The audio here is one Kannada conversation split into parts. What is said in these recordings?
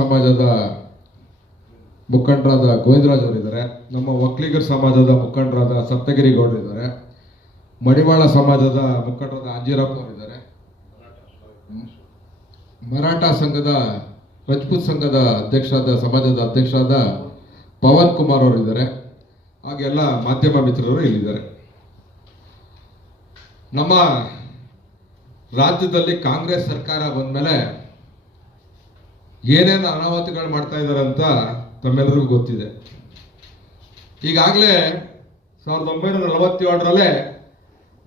ಸಮಾಜದ ಮುಖಂಡರಾದ ಗೋವಿಂದರಾಜ್ ಅವರಿದ್ದಾರೆ. ನಮ್ಮ ಒಕ್ಕಲಿಗರ ಸಮಾಜದ ಮುಖಂಡರಾದ ಸಪ್ತಗಿರಿ ಇದ್ದಾರೆ ಮಡಿವಾಳ ಸಮಾಜದ ಮುಖಂಡರಾದ ಅಂಜಿರಪ್ಪ ಅವರಿದ್ದಾರೆ. ಮರಾಠ ಸಂಘದ, ರಜಪೂತ್ ಸಂಘದ ಅಧ್ಯಕ್ಷರಾದ, ಸಮಾಜದ ಅಧ್ಯಕ್ಷರಾದ ಪವನ್ ಕುಮಾರ್ ಅವರಿದ್ದಾರೆ. ಹಾಗೆಲ್ಲ ಮಾಧ್ಯಮ ಮಿತ್ರರು ಇಲ್ಲಿದ್ದಾರೆ. ನಮ್ಮ ರಾಜ್ಯದಲ್ಲಿ ಕಾಂಗ್ರೆಸ್ ಸರ್ಕಾರ ಬಂದ್ಮೇಲೆ ಏನೇನು ಅನಾಹುತಗಳು ಮಾಡ್ತಾ ಇದ್ದಾರೆ ಅಂತ ತಮ್ಮೆಲ್ಲರಿಗೂ ಗೊತ್ತಿದೆ. ಈಗಾಗಲೇ ಸಾವಿರದ ಒಂಬೈನೂರ ನಲವತ್ತೇಳರಲ್ಲೇ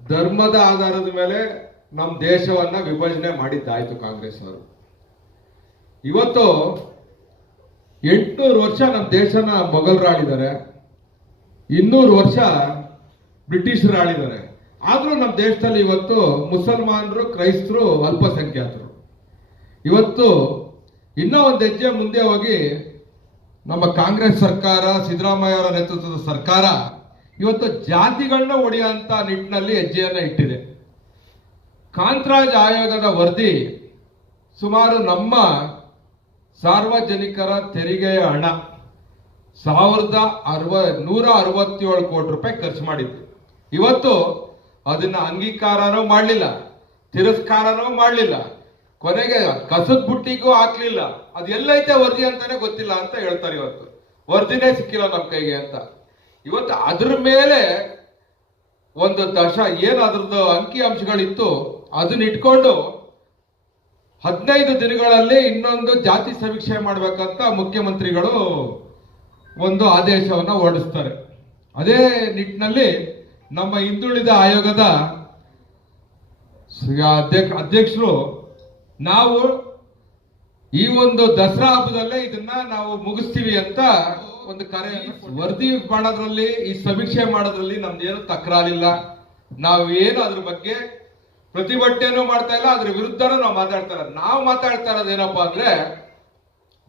ಧರ್ಮದ ಆಧಾರದ ಮೇಲೆ ನಮ್ಮ ದೇಶವನ್ನ ವಿಭಜನೆ ಮಾಡಿದ್ದಾಯ್ತು ಕಾಂಗ್ರೆಸ್ ಅವರು. ಇವತ್ತು ಎಂಟುನೂರು ವರ್ಷ ನಮ್ಮ ದೇಶನ ಮೊಘಲ್ರು ಆಳಿದ್ದಾರೆ ಇನ್ನೂರು ವರ್ಷ ಬ್ರಿಟಿಷರು ಆಳಿದ್ದಾರೆ ಆದರೂ ನಮ್ಮ ದೇಶದಲ್ಲಿ ಇವತ್ತು ಮುಸಲ್ಮಾನರು, ಕ್ರೈಸ್ತರು ಅಲ್ಪಸಂಖ್ಯಾತರು. ಇವತ್ತು ಇನ್ನೂ ಒಂದು ಹೆಜ್ಜೆ ಮುಂದೆ ಹೋಗಿ ನಮ್ಮ ಕಾಂಗ್ರೆಸ್ ಸರ್ಕಾರ, ಸಿದ್ದರಾಮಯ್ಯ ಅವರ ನೇತೃತ್ವದ ಸರ್ಕಾರ ಇವತ್ತು ಜಾತಿಗಳನ್ನ ಒಡೆಯುವಂತ ನಿಟ್ಟಿನಲ್ಲಿ ಹೆಜ್ಜೆಯನ್ನ ಇಟ್ಟಿದೆ. ಕಾಂತರಾಜ್ ಆಯೋಗದ ವರದಿ ಸುಮಾರು ನಮ್ಮ ಸಾರ್ವಜನಿಕರ ತೆರಿಗೆಯ ಹಣ ಸಾವಿರದ ಅರವ, ನೂರ ಅರವತ್ತೇಳು ಕೋಟಿ ರೂಪಾಯಿ ಖರ್ಚು ಮಾಡಿತ್ತು ಇವತ್ತು ಅದನ್ನ ಅಂಗೀಕಾರನೂ ಮಾಡಲಿಲ್ಲ, ತಿರಸ್ಕಾರನೂ ಮಾಡಲಿಲ್ಲ. ಕೊನೆಗೆ ಕಸದ ಬುಟ್ಟಿಗೂ ಹಾಕ್ಲಿಲ್ಲ. ಅದು ಎಲ್ಲೈತೆ ವರದಿ ಅಂತಾನೆ ಗೊತ್ತಿಲ್ಲ ಅಂತ ಹೇಳ್ತಾರೆ ಇವತ್ತು. ವರದಿನೇ ಸಿಕ್ಕಿಲ್ಲ ನಮ್ಮ ಕೈಗೆ ಅಂತ. ಇವತ್ತು ಅದ್ರ ಮೇಲೆ ಒಂದು ದಶ ಏನು ಅದ್ರದ್ದು ಅಂಕಿ ಅಂಶಗಳಿತ್ತು, ಅದನ್ನ ಇಟ್ಕೊಂಡು ಹದಿನೈದು ದಿನಗಳಲ್ಲಿ ಇನ್ನೊಂದು ಜಾತಿ ಸಮೀಕ್ಷೆ ಮಾಡ್ಬೇಕಂತ ಮುಖ್ಯಮಂತ್ರಿಗಳು ಒಂದು ಆದೇಶವನ್ನ ಹೊರಡಿಸ್ತಾರೆ. ಅದೇ ನಿಟ್ಟಿನಲ್ಲಿ ನಮ್ಮ ಹಿಂದುಳಿದ ಆಯೋಗದ ಅಧ್ಯಕ್ಷ ಅಧ್ಯಕ್ಷರು ನಾವು ಈ ಒಂದು ದಸರಾ ಹಬ್ಬದಲ್ಲೇ ಇದನ್ನ ನಾವು ಮುಗಿಸ್ತೀವಿ ಅಂತ ಒಂದು ಕರೆ ವರದಿ ಮಾಡೋದ್ರಲ್ಲಿ, ಈ ಸಮೀಕ್ಷೆ ಮಾಡೋದ್ರಲ್ಲಿ ನಮ್ದೇನು ತಕರಾರಿಲ್ಲ. ನಾವು ಏನು ಅದ್ರ ಬಗ್ಗೆ ಪ್ರತಿಭಟನೆನೂ ಮಾಡ್ತಾ ಇಲ್ಲ, ಅದ್ರ ವಿರುದ್ಧನೂ ನಾವು ಮಾತಾಡ್ತಾ ಇಲ್ಲ ನಾವು ಮಾತಾಡ್ತಾ ಇರೋದೇನಪ್ಪಾ ಅಂದ್ರೆ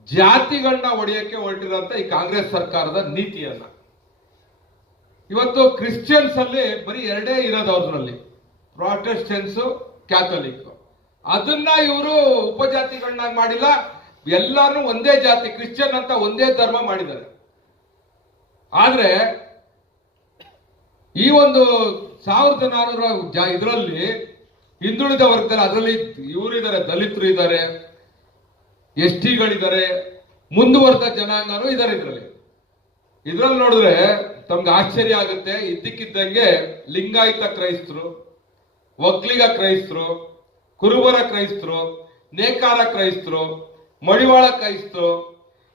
ಜಾತಿಗಳನ್ನ ಒಡೆಯಕ್ಕೆ ಹೊರಟಿರೋಂತ ಈ ಕಾಂಗ್ರೆಸ್ ಸರ್ಕಾರದ ನೀತಿಯನ್ನ. ಇವತ್ತು ಕ್ರಿಶ್ಚಿಯನ್ಸ್ ಅಲ್ಲಿ ಬರೀ ಎರಡೇ ಇರೋದು ಅವ್ರಲ್ಲಿ ಪ್ರಾಟೆಸ್ಟೆನ್ಸ್ ಕ್ಯಾಥಲಿಕ್ ಅದನ್ನ ಇವರು ಉಪಜಾತಿಗಳನ್ನಾಗಿ ಮಾಡಿಲ್ಲ. ಎಲ್ಲಾರು ಒಂದೇ ಜಾತಿ, ಕ್ರಿಶ್ಚಿಯನ್ ಅಂತ ಒಂದೇ ಧರ್ಮ ಮಾಡಿದ್ದಾರೆ. ಆದ್ರೆ ಈ ಒಂದು ಸಾವಿರದ ನಾನೂರ ಇದರಲ್ಲಿ ಹಿಂದುಳಿದ ವರ್ಗದಲ್ಲಿ ಅದರಲ್ಲಿ ಇವರಿದ್ದಾರೆ, ದಲಿತರು ಇದ್ದಾರೆ, ಎಸ್ ಟಿಗಳಿದ್ದಾರೆ, ಮುಂದುವರೆದ ಜನಾಂಗನೂ ಇದ್ದಾರೆ ಇದರಲ್ಲಿ. ಇದ್ರಲ್ಲಿ ನೋಡಿದ್ರೆ ತಮ್ಗೆ ಆಶ್ಚರ್ಯ ಆಗುತ್ತೆ. ಇದ್ದಕ್ಕಿದ್ದಂಗೆ ಲಿಂಗಾಯತ ಕ್ರೈಸ್ತರು ಒಕ್ಲಿಗ ಕ್ರೈಸ್ತರು ಕುರುಬರ ಕ್ರೈಸ್ತರು, ನೇಕಾರ ಕ್ರೈಸ್ತರು, ಮಡಿವಾಳ ಕ್ರೈಸ್ತರು,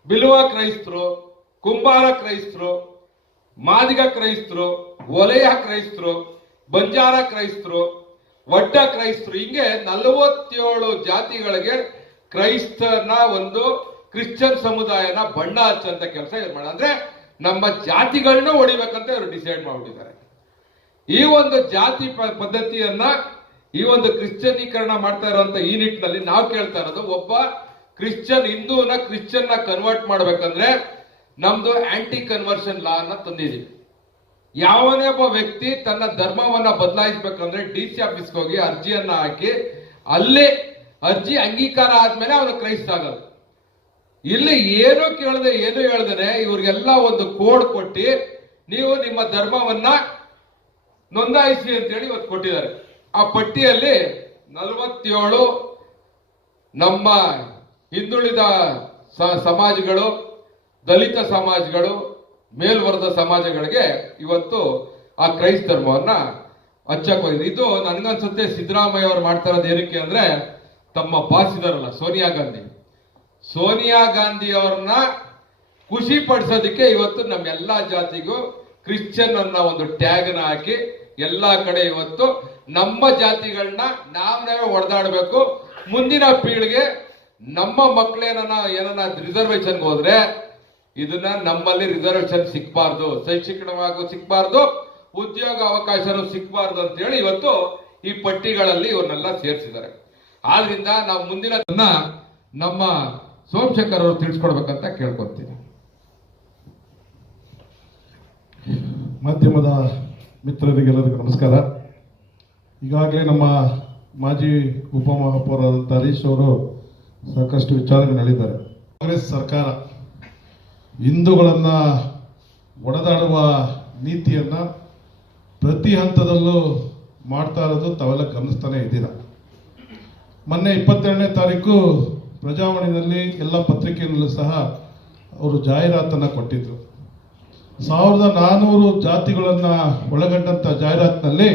ಬಿಲುವ ಕ್ರೈಸ್ತರು, ಕುಂಬಾರ ಕ್ರೈಸ್ತರು, ಮಾದಿಗ ಕ್ರೈಸ್ತರು, ಒಲೆಯ ಕ್ರೈಸ್ತರು, ಬಂಜಾರ ಕ್ರೈಸ್ತರು ಒಡ್ಡ ಕ್ರೈಸ್ತರು, ಹಿಂಗೆ ನಲವತ್ತೇಳು ಜಾತಿಗಳಿಗೆ ಕ್ರೈಸ್ತನ ಒಂದು ಕ್ರಿಶ್ಚಿಯನ್ ಸಮುದಾಯನ ಬಣ್ಣ ಹಚ್ಚಂತ ಕೆಲಸ ಇವ್ರು ಮಾಡ ಅಂದ್ರೆ ನಮ್ಮ ಜಾತಿಗಳನ್ನ ಹೊಡಿಬೇಕಂತ ಇವರು ಡಿಸೈಡ್ ಮಾಡ್ಬಿಟ್ಟಿದ್ದಾರೆ. ಈ ಒಂದು ಜಾತಿ ಪದ್ಧತಿಯನ್ನ ಈ ಒಂದು ಕ್ರಿಶ್ಚಿಯನೀಕರಣ ಮಾಡ್ತಾ ಇರುವಂತ ಈ ನಿಟ್ಟಿನಲ್ಲಿ ನಾವು ಕೇಳ್ತಾ ಇರೋದು, ಒಬ್ಬ ಕ್ರಿಶ್ಚಿಯನ್ ಹಿಂದೂನ ಕ್ರಿಶ್ಚಿಯನ್ನ ಕನ್ವರ್ಟ್ ಮಾಡ್ಬೇಕಂದ್ರೆ ನಮ್ದು ಆಂಟಿ ಕನ್ವರ್ಷನ್ ಲಾ ಅನ್ನ ತಂದಿದೀವಿ. ಯಾವನೇ ಒಬ್ಬ ವ್ಯಕ್ತಿ ತನ್ನ ಧರ್ಮವನ್ನ ಬದಲಾಯಿಸ್ಬೇಕಂದ್ರೆ ಡಿ ಸಿ ಆಫೀಸ್ಗೆ ಹೋಗಿ ಅರ್ಜಿಯನ್ನ ಹಾಕಿ, ಅಲ್ಲಿ ಅರ್ಜಿ ಅಂಗೀಕಾರ ಆದ್ಮೇಲೆ ಅವನು ಕ್ರೈಸ್ತ ಆಗೋದು ಇಲ್ಲಿ ಏನು ಕೇಳದೆ, ಏನು ಹೇಳ್ದೇನೆ, ಇವ್ರಿಗೆಲ್ಲ ಒಂದು ಕೋಡ್ ಕೊಟ್ಟು, ನೀವು ನಿಮ್ಮ ಧರ್ಮವನ್ನ ನೋಂದಾಯಿಸಿ ಅಂತೇಳಿ ಇವತ್ತು ಕೊಟ್ಟಿದ್ದಾರೆ. ಆ ಪಟ್ಟಿಯಲ್ಲಿ ನಲವತ್ತೇಳು ನಮ್ಮ ಹಿಂದುಳಿದ ಸಮಾಜಗಳು, ದಲಿತ ಸಮಾಜಗಳು ಮೇಲ್ವರ್ಗದ ಸಮಾಜಗಳಿಗೆ ಇವತ್ತು ಆ ಕ್ರೈಸ್ತ ಧರ್ಮವನ್ನ ಹಚ್ಚಕ್ ಇದು ನನ್ಗನ್ಸುತ್ತೆ ಸಿದ್ದರಾಮಯ್ಯ ಅವ್ರು ಮಾಡ್ತಾ ಇರೋದು ಏನಕ್ಕೆ ಅಂದ್ರೆ ತಮ್ಮ ಬಾಸ್ ಇದಾರಲ್ಲ ಸೋನಿಯಾ ಗಾಂಧಿ. ಸೋನಿಯಾ ಗಾಂಧಿ ಅವ್ರನ್ನ ಖುಷಿ ಪಡಿಸೋದಕ್ಕೆ ಇವತ್ತು ನಮ್ಮೆಲ್ಲ ಜಾತಿಗೂ ಕ್ರಿಶ್ಚಿಯನ್ ಅನ್ನ ಒಂದು ಟ್ಯಾಗ್ನ ಹಾಕಿ ಎಲ್ಲಾ ಕಡೆ ಇವತ್ತು ನಮ್ಮ ಜಾತಿಗಳನ್ನ ನಾವ್ ಹೊಡೆದಾಡ್ಬೇಕು ಮುಂದಿನ ಪೀಳಿಗೆ ನಮ್ಮ ಮಕ್ಕಳೇನ ಏನನ್ನ ರಿಸರ್ವೇಶನ್ ಹೋದ್ರೆ ಇದನ್ನ ನಮ್ಮಲ್ಲಿ ರಿಸರ್ವೇಶನ್ ಸಿಕ್ಬಾರ್ದು ಶೈಕ್ಷಣಿಕವಾಗೂ ಸಿಕ್ಬಾರ್ದು ಉದ್ಯೋಗ ಅವಕಾಶನೂ ಸಿಕ್ಬಾರ್ದು ಅಂತ ಹೇಳಿ ಇವತ್ತು ಈ ಪಟ್ಟಿಗಳಲ್ಲಿ ಇವ್ರನ್ನೆಲ್ಲ ಸೇರಿಸಿದ್ದಾರೆ. ಆದ್ರಿಂದ ನಾವು ಮುಂದಿನ ನಮ್ಮ ಸೋಮಶೇಖರ್ ಅವರು ತಿಳಿಸ್ಕೊಡ್ಬೇಕಂತ ಕೇಳ್ಕೊತೀನಿ ಮಾಧ್ಯಮದ ಮಿತ್ರರಿಗೆಲ್ಲರಿಗೂ ನಮಸ್ಕಾರ. ಈಗಾಗಲೇ ನಮ್ಮ ಮಾಜಿ ಉಪಮಹಾಪೌರಾದಂಥ ಹರೀಶ್ ಅವರು ಸಾಕಷ್ಟು ವಿಚಾರಗಳು ಹೇಳಿದ್ದಾರೆ ಕಾಂಗ್ರೆಸ್ ಸರ್ಕಾರ ಹಿಂದೂಗಳನ್ನು ಒಡೆದಾಡುವ ನೀತಿಯನ್ನು ಪ್ರತಿ ಹಂತದಲ್ಲೂ ಮಾಡ್ತಾ ಇರೋದು ತಾವೆಲ್ಲ ಗಮನಿಸ್ತಾನೆ ಇದ್ದೀರಾ? ಮೊನ್ನೆ ಇಪ್ಪತ್ತೆರಡನೇ ತಾರೀಕು ಪ್ರಜಾವಾಣಿನಲ್ಲಿ ಎಲ್ಲ ಪತ್ರಿಕೆಯಲ್ಲೂ ಸಹ ಅವರು ಜಾಹೀರಾತನ್ನು ಕೊಟ್ಟಿದ್ರು. ಸಾವಿರದ ನಾನ್ನೂರು ಜಾತಿಗಳನ್ನ ಒಳಗೊಂಡಂತ ಜಾಹೀರಾತಿನಲ್ಲಿ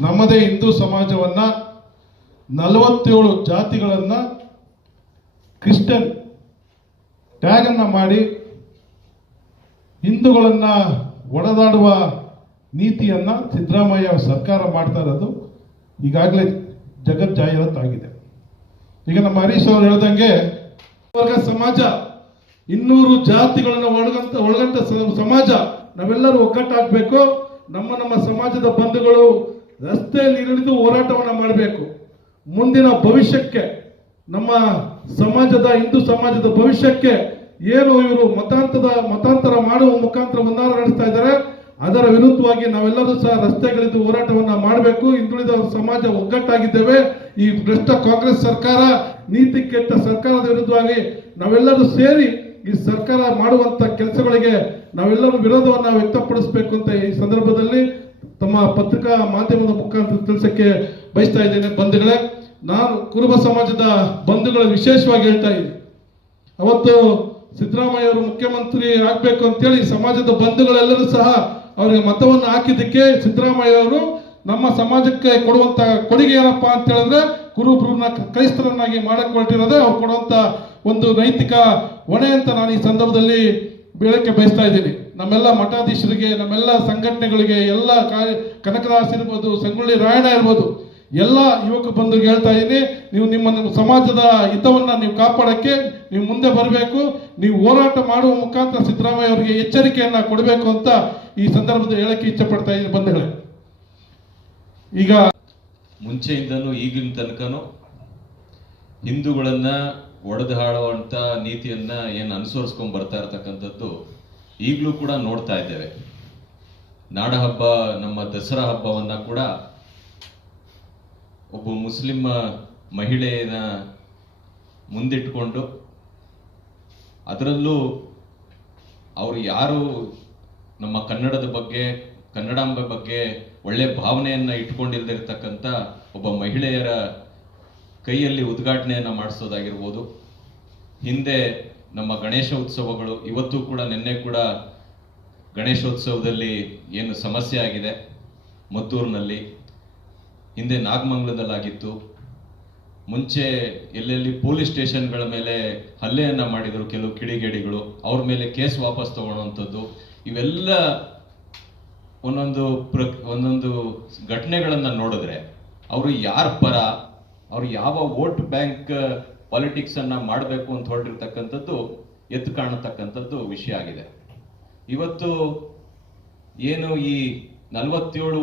ನಮ್ಮದೇ ಹಿಂದೂ ಸಮಾಜವನ್ನ ನಲವತ್ತೇಳು ಜಾತಿಗಳನ್ನ ಕ್ರಿಶ್ಚಿಯನ್ ಟ್ಯಾಗನ್ನು ಮಾಡಿ ಹಿಂದೂಗಳನ್ನ ಒಡೆದಾಡುವ ನೀತಿಯನ್ನ ಸಿದ್ದರಾಮಯ್ಯ ಸರ್ಕಾರ ಮಾಡ್ತಾ ಇರೋದು ಈಗಾಗಲೇ ಜಗತ್ ಜಾಹೀರಾತಾಗಿದೆ. ಈಗ ನಮ್ಮ ಹರೀಶ್ ಅವರು ಹೇಳ್ದಂಗೆ ವರ್ಗ ಸಮಾಜ ಇನ್ನೂರು ಜಾತಿಗಳನ್ನು ಒಳಗಂತ ಒಳಗಂತ ಸಮಾಜ ನಾವೆಲ್ಲರೂ ಒಗ್ಗಟ್ಟಾಗಬೇಕು. ನಮ್ಮ ನಮ್ಮ ಸಮಾಜದ ಬಂಧುಗಳು ರಸ್ತೆಯಲ್ಲಿ ಇಳಿದು ಹೋರಾಟವನ್ನು ಮಾಡಬೇಕು. ಮುಂದಿನ ಭವಿಷ್ಯಕ್ಕೆ, ನಮ್ಮ ಸಮಾಜದ, ಹಿಂದೂ ಸಮಾಜದ ಭವಿಷ್ಯಕ್ಕೆ ಏನು ಇವರು ಮತಾಂತದ, ಮತಾಂತರ ಮಾಡುವ ಮುಖಾಂತರ ಮುನ್ನಾರ ನಡೆಸ್ತಾ ಇದ್ದಾರೆ, ಅದರ ವಿರುದ್ಧವಾಗಿ ನಾವೆಲ್ಲರೂ ಸಹ ರಸ್ತೆಗಳಿದ್ದು ಹೋರಾಟವನ್ನ ಮಾಡಬೇಕು. ಹಿಂದುಳಿದ ಸಮಾಜ ಒಗ್ಗಟ್ಟಾಗಿದ್ದೇವೆ. ಈ ಭ್ರಷ್ಟ ಕಾಂಗ್ರೆಸ್ ಸರ್ಕಾರ, ನೀತಿ ಕೆಟ್ಟ ಸರ್ಕಾರದ ವಿರುದ್ಧವಾಗಿ ನಾವೆಲ್ಲರೂ ಸೇರಿ ಈ ಸರ್ಕಾರ ಮಾಡುವಂತ ಕೆಲಸಗಳಿಗೆ ನಾವೆಲ್ಲರೂ ವಿರೋಧವನ್ನು ವ್ಯಕ್ತಪಡಿಸಬೇಕು ಅಂತ ಈ ಸಂದರ್ಭದಲ್ಲಿ ತಮ್ಮ ಪತ್ರಿಕಾ ಮಾಧ್ಯಮದ ಮುಖಾಂತರ ತಿಳಿಸಕ್ಕೆ ಬಯಸ್ತಾ ಇದ್ದೇನೆ. ಬಂಧುಗಳೇ, ನಾನು ಕುರುಬ ಸಮಾಜದ ಬಂಧುಗಳು ವಿಶೇಷವಾಗಿ ಹೇಳ್ತಾ ಇದ್ದೀನಿ. ಅವತ್ತು ಸಿದ್ದರಾಮಯ್ಯ ಅವರು ಮುಖ್ಯಮಂತ್ರಿ ಆಗ್ಬೇಕು ಅಂತೇಳಿ ಸಮಾಜದ ಬಂಧುಗಳೆಲ್ಲರೂ ಸಹ ಅವರಿಗೆ ಮತವನ್ನು ಹಾಕಿದ್ದಕ್ಕೆ ಸಿದ್ದರಾಮಯ್ಯ ಅವರು ನಮ್ಮ ಸಮಾಜಕ್ಕೆ ಕೊಡುವಂತ ಕೊಡುಗೆ ಏನಪ್ಪಾ ಅಂತ ಹೇಳಿದ್ರೆ ಕುರುಬ್ರನ್ನ ಕ್ರೈಸ್ತರನ್ನಾಗಿ ಮಾಡಕ್ ಹೊರಟಿರೋದೇ ಅವ್ರು ಕೊಡುವಂತ ಒಂದು ನೈತಿಕ ಹೊಣೆ ಅಂತ ನಾನು ಈ ಸಂದರ್ಭದಲ್ಲಿ ಬೀಳಕ್ಕೆ ಬಯಸ್ತಾ ಇದ್ದೀನಿ. ನಮ್ಮೆಲ್ಲ ಮಠಾಧೀಶರಿಗೆ, ನಮ್ಮೆಲ್ಲ ಸಂಘಟನೆಗಳಿಗೆ, ಎಲ್ಲ ಕಾರ್ಯ, ಕನಕದಾಸ್ ಇರ್ಬೋದು, ಸಂಗೊಳ್ಳಿ ರಾಯಣ ಇರ್ಬೋದು, ಎಲ್ಲ ಯುವಕ ಬಂಧುಗೆ ಹೇಳ್ತಾ ಇದ್ದೀನಿ, ನೀವು ನಿಮ್ಮ ನಿಮ್ಮ ಸಮಾಜದ ಹಿತವನ್ನು ನೀವು ಕಾಪಾಡಕ್ಕೆ ನೀವು ಮುಂದೆ ಬರಬೇಕು, ನೀವು ಹೋರಾಟ ಮಾಡುವ ಮುಖಾಂತರ ಸಿದ್ದರಾಮಯ್ಯ ಅವರಿಗೆ ಎಚ್ಚರಿಕೆಯನ್ನ ಕೊಡಬೇಕು ಅಂತ ಈ ಸಂದರ್ಭದಲ್ಲಿ ಹೇಳಕ್ಕೆ ಇಚ್ಛೆ ಪಡ್ತಾ ಇದ್ದೀನಿ ಬಂಧುಗಳೇ. ಈಗ ಮುಂಚೆಯಿಂದನೂ ಈಗಿನ ತನಕನೂ ಹಿಂದೂಗಳನ್ನ ಒಡೆದು ಹಾಳುವಂತ ನೀತಿಯನ್ನ ಏನು ಅನುಸರಿಸ್ಕೊಂಡ್ ಬರ್ತಾ ಇರತಕ್ಕಂಥದ್ದು ಈಗಲೂ ಕೂಡ ನೋಡ್ತಾ ಇದ್ದೇವೆ. ನಾಡ ಹಬ್ಬ, ನಮ್ಮ ದಸರಾ ಹಬ್ಬವನ್ನ ಕೂಡ ಒಬ್ಬ ಮುಸ್ಲಿಂ ಮಹಿಳೆಯನ್ನ ಮುಂದಿಟ್ಕೊಂಡು ಅದರಲ್ಲೂ ಅವರು ಯಾರು ನಮ್ಮ ಕನ್ನಡದ ಬಗ್ಗೆ, ಕನ್ನಡಾಂಬೆ ಬಗ್ಗೆ ಒಳ್ಳೆ ಭಾವನೆಯನ್ನ ಇಟ್ಕೊಂಡಿಲ್ದಿರ್ತಕ್ಕಂಥ ಒಬ್ಬ ಮಹಿಳೆಯರ ಕೈಯಲ್ಲಿ ಉದ್ಘಾಟನೆಯನ್ನು ಮಾಡಿಸೋದಾಗಿರ್ಬೋದು. ಹಿಂದೆ ನಮ್ಮ ಗಣೇಶ ಉತ್ಸವಗಳು, ಇವತ್ತು ಕೂಡ ನಿನ್ನೆ ಕೂಡ ಗಣೇಶೋತ್ಸವದಲ್ಲಿ ಏನು ಸಮಸ್ಯೆ ಆಗಿದೆ ಮದ್ದೂರಿನಲ್ಲಿ. ಹಿಂದೆ ನಾಗಮಂಗಲದಲ್ಲಾಗಿತ್ತು. ಮುಂಚೆ ಎಲ್ಲೆಲ್ಲಿ ಪೊಲೀಸ್ ಸ್ಟೇಷನ್ಗಳ ಮೇಲೆ ಹಲ್ಲೆಯನ್ನು ಮಾಡಿದರು ಕೆಲವು ಕಿಡಿಗೇಡಿಗಳು, ಅವ್ರ ಮೇಲೆ ಕೇಸ್ ವಾಪಸ್ ತಗೊಳ್ಳೋವಂಥದ್ದು. ಇವೆಲ್ಲ ಒಂದೊಂದು ಪ್ರ ಒಂದೊಂದು ಘಟನೆಗಳನ್ನು ನೋಡಿದ್ರೆ, ಅವರು ಯಾರ ಪರ ಅವ್ರು ಯಾವ ವೋಟ್ ಬ್ಯಾಂಕ್ ಪಾಲಿಟಿಕ್ಸ್ ಅನ್ನ ಮಾಡಬೇಕು ಅಂತ ಹೊರಟಿರ್ತಕ್ಕಂಥದ್ದು ಎದ್ದು ಕಾಣತಕ್ಕಂಥದ್ದು ವಿಷಯ ಆಗಿದೆ. ಇವತ್ತು ಏನು ಈ ನಲವತ್ತೇಳು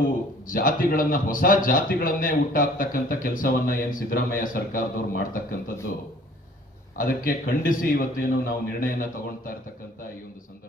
ಜಾತಿಗಳನ್ನ, ಹೊಸ ಜಾತಿಗಳನ್ನೇ ಹುಟ್ಟಾಕ್ತಕ್ಕಂಥ ಕೆಲಸವನ್ನ ಏನು ಸಿದ್ದರಾಮಯ್ಯ ಸರ್ಕಾರದವ್ರು ಮಾಡ್ತಕ್ಕಂಥದ್ದು, ಅದಕ್ಕೆ ಖಂಡಿಸಿ ಇವತ್ತೇನು ನಾವು ನಿರ್ಣಯನ ತಗೊಳ್ತಾ ಇರ್ತಕ್ಕಂಥ ಈ ಒಂದು ಸಂದರ್ಭ